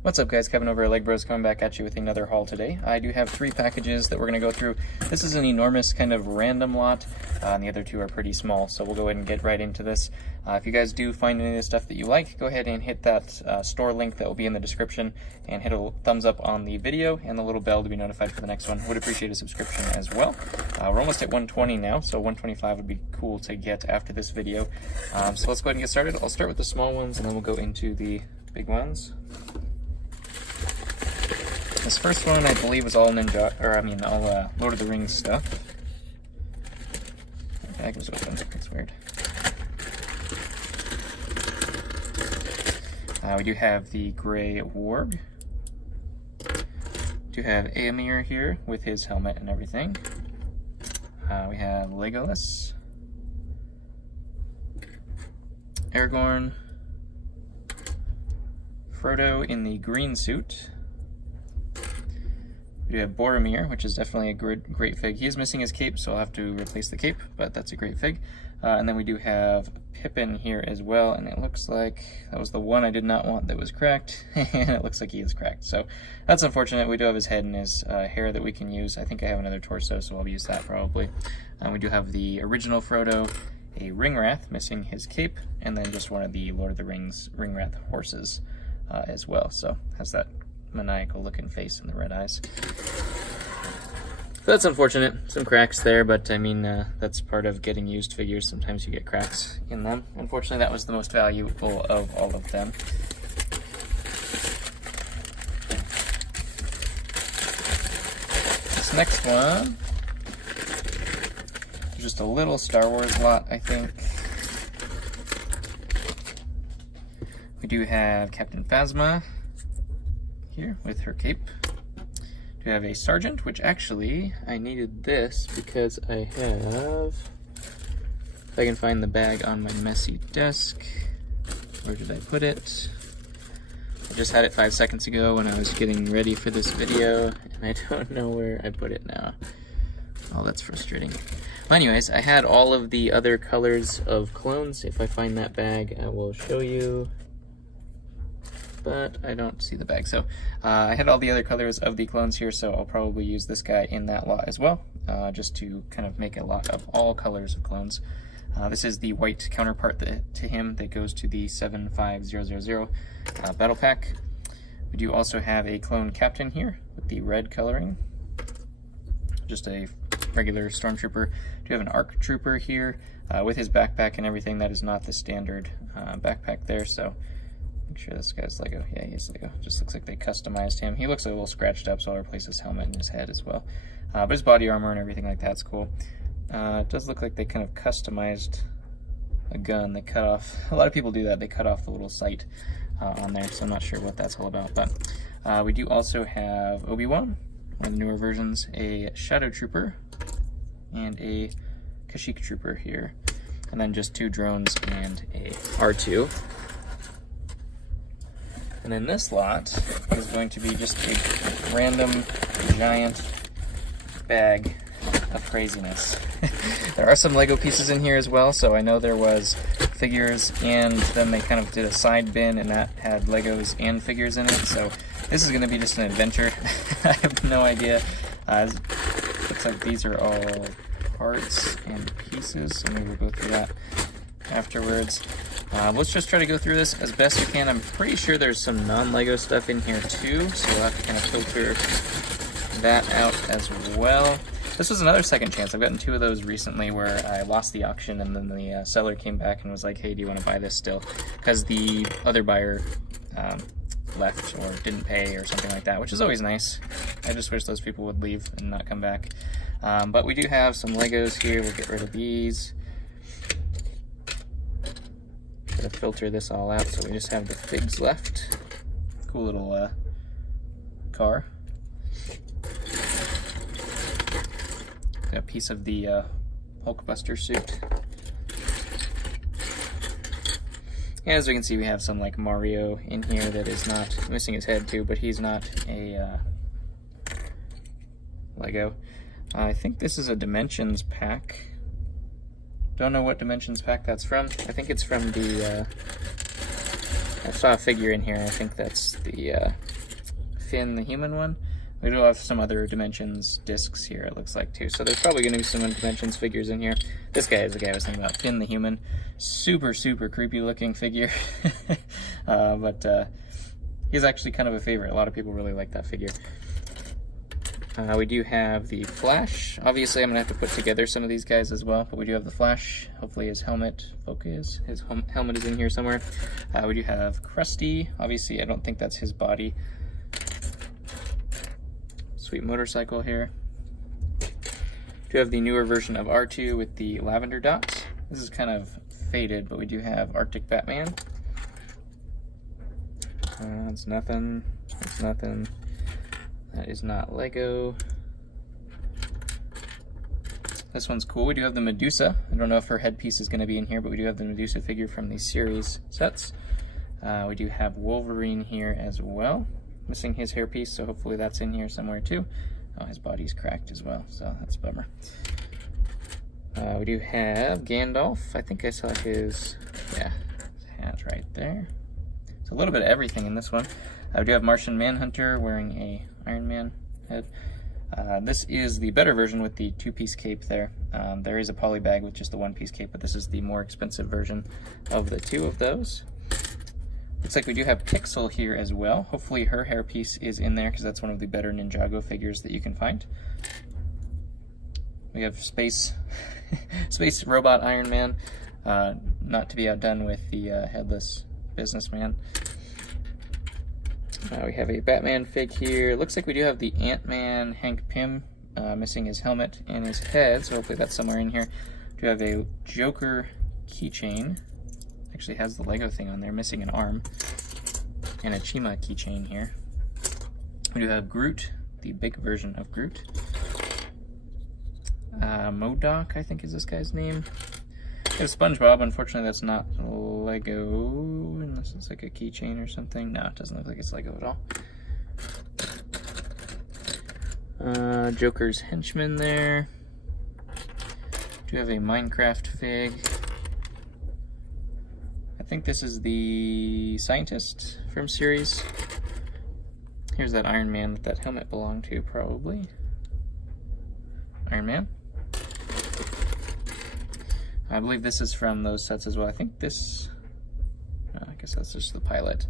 What's up guys, Kevin over at LEGbrOs coming back at you with another haul today. I do have 3 packages that we're going to go through. This is an enormous kind of random lot, and the other 2 are pretty small, so we'll go ahead and get right into this. If you guys do find any of the stuff that you like, go ahead and hit that store link that will be in the description, and hit a thumbs up on the video and the little bell to be notified for the next one. Would appreciate a subscription as well. We're almost at 120 now, so 125 would be cool to get after this video. So let's go ahead and get started. I'll start with the small ones and then we'll go into the big ones. This first one, I believe, is all all Lord of the Rings stuff. The bag was open. That's weird. We do have the Gray Warg. We do have Éomer here with his helmet and everything. We have Legolas, Aragorn, Frodo in the green suit. We do have Boromir, which is definitely a great fig. He is missing his cape, so I'll have to replace the cape, but that's a great fig. And then we do have Pippin here as well, and it looks like that was the one I did not want that was cracked, and it looks like he is cracked. So that's unfortunate. We do have his head and his hair that we can use. I think I have another torso, so I'll use that probably. We do have the original Frodo, a Ringwrath, missing his cape, and then just one of the Lord of the Rings Ringwrath horses as well. So has that maniacal looking face and the red eyes. So that's unfortunate. Some cracks there, but I mean, that's part of getting used figures. Sometimes you get cracks in them. Unfortunately, that was the most valuable of all of them. This next one is just a little Star Wars lot, I think. We do have Captain Phasma here with her cape. We have a sergeant, which actually I needed this because I have, if I can find the bag on my messy desk, where did I put it? I just had it 5 seconds ago when I was getting ready for this video, and I don't know where I put it now. Oh, that's frustrating. Well, anyways, I had all of the other colors of clones. If I find that bag, I will show you. But I don't see the bag. So I had all the other colors of the clones here, so I'll probably use this guy in that lot as well, just to kind of make a lot of all colors of clones. This is the white counterpart to him that goes to the 75000 battle pack. We do also have a clone captain here with the red coloring, just a regular stormtrooper. We do have an ARC trooper here with his backpack and everything. That is not the standard backpack there, so make sure this guy's Lego. Yeah, he is Lego. Just looks like they customized him. He looks a little scratched up, so I'll replace his helmet and his head as well. But his body armor and everything like that's cool. It does look like they kind of customized a gun. They cut off, a lot of people do that, they cut off the little sight on there, so I'm not sure what that's all about. But we do also have Obi-Wan, one of the newer versions, a Shadow Trooper, and a Kashyyyk Trooper here. And then just 2 drones and a R2. And then this lot is going to be just a random giant bag of craziness. There are some Lego pieces in here as well, so I know there was figures, and then they kind of did a side bin and that had Legos and figures in it, so this is going to be just an adventure. I have no idea. Looks like these are all parts and pieces, so maybe we'll go through that afterwards. Let's just try to go through this as best we can. I'm pretty sure there's some non-Lego stuff in here too, so we'll have to kind of filter that out as well. This was another second chance. I've gotten 2 of those recently where I lost the auction and then the seller came back and was like, hey, do you want to buy this still? Because the other buyer left or didn't pay or something like that, which is always nice. I just wish those people would leave and not come back. But we do have some Legos here. We'll get rid of these. Gotta filter this all out, so we just have the figs left. Cool little car. Got a piece of the Hulkbuster suit. And as we can see, we have some like Mario in here that is not, missing his head too, but he's not a Lego. I think this is a Dimensions pack. Don't know what Dimensions pack that's from. I think it's from the I saw a figure in here. I think that's the Finn, the human one. We do have some other Dimensions discs here, it looks like, too. So there's probably going to be some Dimensions figures in here. This guy is the guy I was thinking about, Finn the human. Super, super creepy looking figure. But he's actually kind of a favorite. A lot of people really like that figure. We do have the Flash. Obviously, I'm going to have to put together some of these guys as well, but we do have the Flash. Hopefully his helmet, focus, his helmet is in here somewhere. We do have Krusty. Obviously, I don't think that's his body. Sweet motorcycle here. We do have the newer version of R2 with the lavender dots. This is kind of faded, but we do have Arctic Batman. It's nothing. It's nothing. That is not Lego. This one's cool. We do have the Medusa. I don't know if her headpiece is going to be in here, but we do have the Medusa figure from these series sets. We do have Wolverine here as well. Missing his hairpiece, so hopefully that's in here somewhere too. Oh, his body's cracked as well, so that's a bummer. We do have Gandalf. I think I saw his hat right there. So a little bit of everything in this one. We do have Martian Manhunter wearing a Iron Man head. This is the better version with the two-piece cape there. There is a poly bag with just the one-piece cape, but this is the more expensive version of the two of those. Looks like we do have Pixel here as well. Hopefully her hairpiece is in there because that's one of the better Ninjago figures that you can find. We have Space Robot Iron Man, not to be outdone with the headless businessman. We have a Batman fig here. Looks like we do have the Ant-Man Hank Pym, missing his helmet and his head, so hopefully that's somewhere in here. We do have a Joker keychain. Actually has the Lego thing on there, missing an arm, and a Chima keychain here. We do have Groot, the big version of Groot. MODOK, I think is this guy's name. We have SpongeBob. Unfortunately, that's not Lego, unless it's like a keychain or something. No, it doesn't look like it's Lego at all. Joker's henchman there. Do have a Minecraft fig. I think this is the scientist from series. Here's that Iron Man that that helmet belonged to, probably. Iron Man. I believe this is from those sets as well. I think this, I guess that's just the pilot.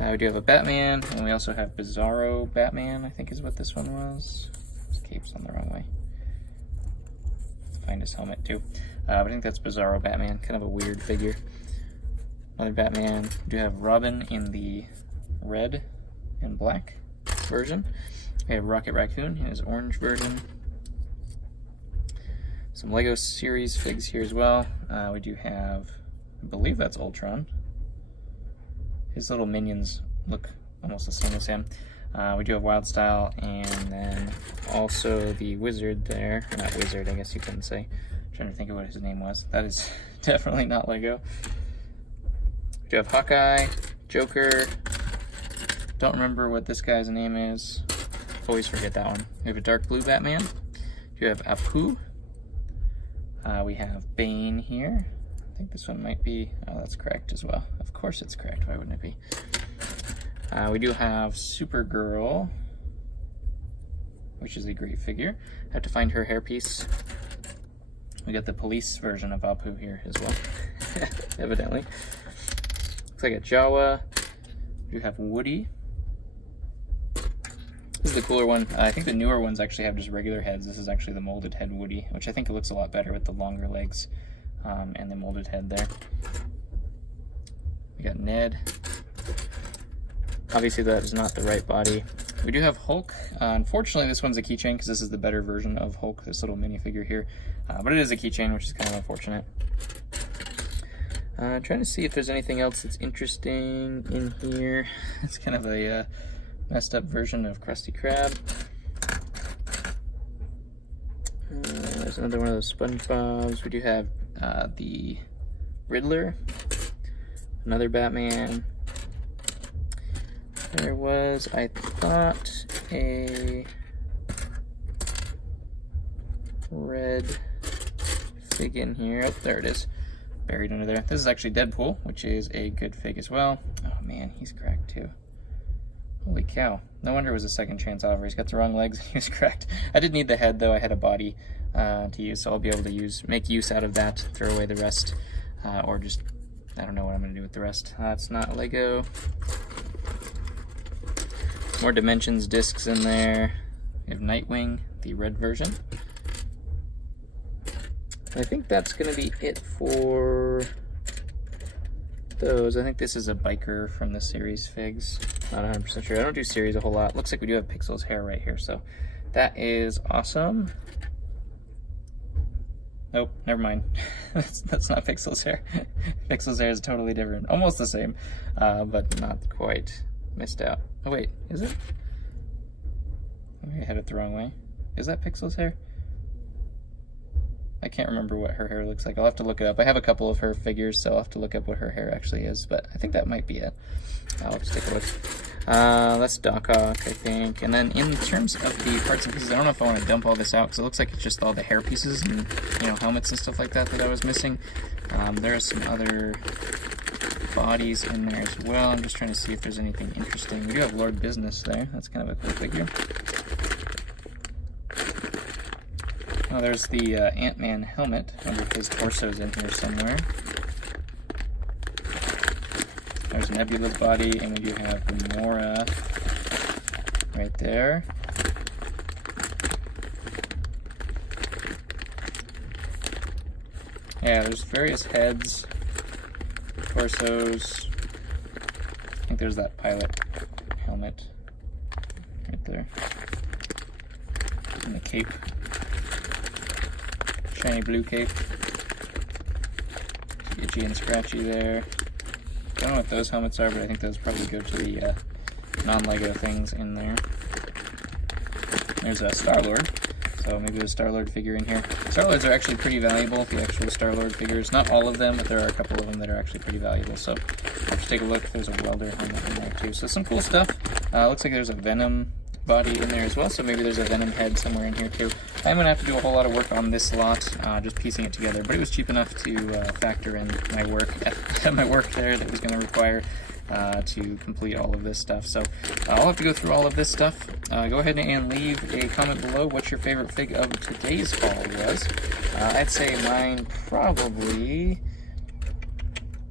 We do have a Batman, and we also have Bizarro Batman, I think is what this one was. His cape's on the wrong way. Let's find his helmet too. I think that's Bizarro Batman, kind of a weird figure. Another Batman. We do have Robin in the red and black version. We have Rocket Raccoon in his orange version. Some Lego series figs here as well. We do have, I believe that's Ultron. His little minions look almost the same as him. We do have Wildstyle, and then also the Wizard there. Or not Wizard, I guess you couldn't say. I'm trying to think of what his name was. That is definitely not Lego. We do have Hawkeye, Joker. Don't remember what this guy's name is. Always forget that one. We have a dark blue Batman. We have Apu. We have Bane here. I think this one might be, oh, that's correct as well. Of course it's correct, why wouldn't it be? We do have Supergirl, which is a great figure. I have to find her hairpiece. We got the police version of Apu here as well, evidently. Looks like a Jawa. We do have Woody. This is the cooler one. I think the newer ones actually have just regular heads. This is actually the molded head Woody, which I think it looks a lot better with the longer legs and the molded head there. We got Ned. Obviously that is not the right body. We do have Hulk. Unfortunately this one's a keychain because this is the better version of Hulk, this little minifigure here. But it is a keychain, which is kind of unfortunate. Trying to see if there's anything else that's interesting in here. It's kind of a messed up version of Krusty Krab. There's another one of those SpongeBobs. We do have the Riddler, another Batman. There was, I thought, a red fig in here. Oh, there it is. buried under there. This is actually Deadpool, which is a good fig as well. Oh man, he's cracked too. Holy cow. No wonder it was a second chance offer. He's got the wrong legs and he was cracked. I did need the head though. I had a body to use, so I'll be able to make use out of that, throw away the rest, or just, I don't know what I'm going to do with the rest. It's not Lego. More Dimensions discs in there. We have Nightwing, the red version. I think that's going to be it for those. I think this is a biker from the series figs. Not 100% sure. I don't do series a whole lot. Looks like we do have Pixel's hair right here, so that is awesome. Nope, never mind. That's not Pixel's hair. Pixel's hair is totally different. Almost the same, but not quite. Missed out. Oh wait, is it? I had it the wrong way. Is that Pixel's hair? I can't remember what her hair looks like. I'll have to look it up. I have a couple of her figures, so I'll have to look up what her hair actually is, but I think that might be it. I'll just take a look. That's Doc Ock, I think. And then in terms of the parts and pieces, I don't know if I want to dump all this out, because it looks like it's just all the hair pieces and, you know, helmets and stuff like that that I was missing. There are some other bodies in there as well. I'm just trying to see if there's anything interesting. We do have Lord Business there. That's kind of a cool figure. Oh, there's the Ant-Man helmet. I wonder if his torso's in here somewhere. There's Nebula's body, and we do have Gamora right there. Yeah, there's various heads, torsos. I think there's that pilot helmet right there. And the cape. Shiny blue cape. Itchy and scratchy there. I don't know what those helmets are, but I think those probably go to the non-Lego things in there. There's a Star-Lord, so maybe there's a Star-Lord figure in here. Star-Lords are actually pretty valuable, the actual Star-Lord figures. Not all of them, but there are a couple of them that are actually pretty valuable, so I'll just take a look. There's a welder helmet in there too. So some cool stuff. Looks like there's a Venom body in there as well, so maybe there's a Venom head somewhere in here too. I'm going to have to do a whole lot of work on this lot, just piecing it together, but it was cheap enough to factor in my work there that was going to require to complete all of this stuff. So I'll have to go through all of this stuff. Go ahead and leave a comment below what your favorite fig of today's haul was. I'd say mine probably...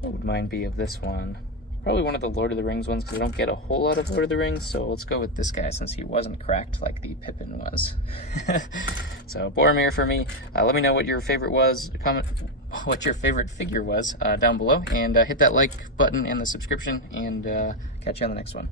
What would mine be of this one? Probably one of the Lord of the Rings ones, because I don't get a whole lot of Lord of the Rings, so let's go with this guy since he wasn't cracked like the Pippin was. So Boromir for me. Let me know what your favorite was. Comment what your favorite figure was down below, and hit that like button and the subscription, and catch you on the next one.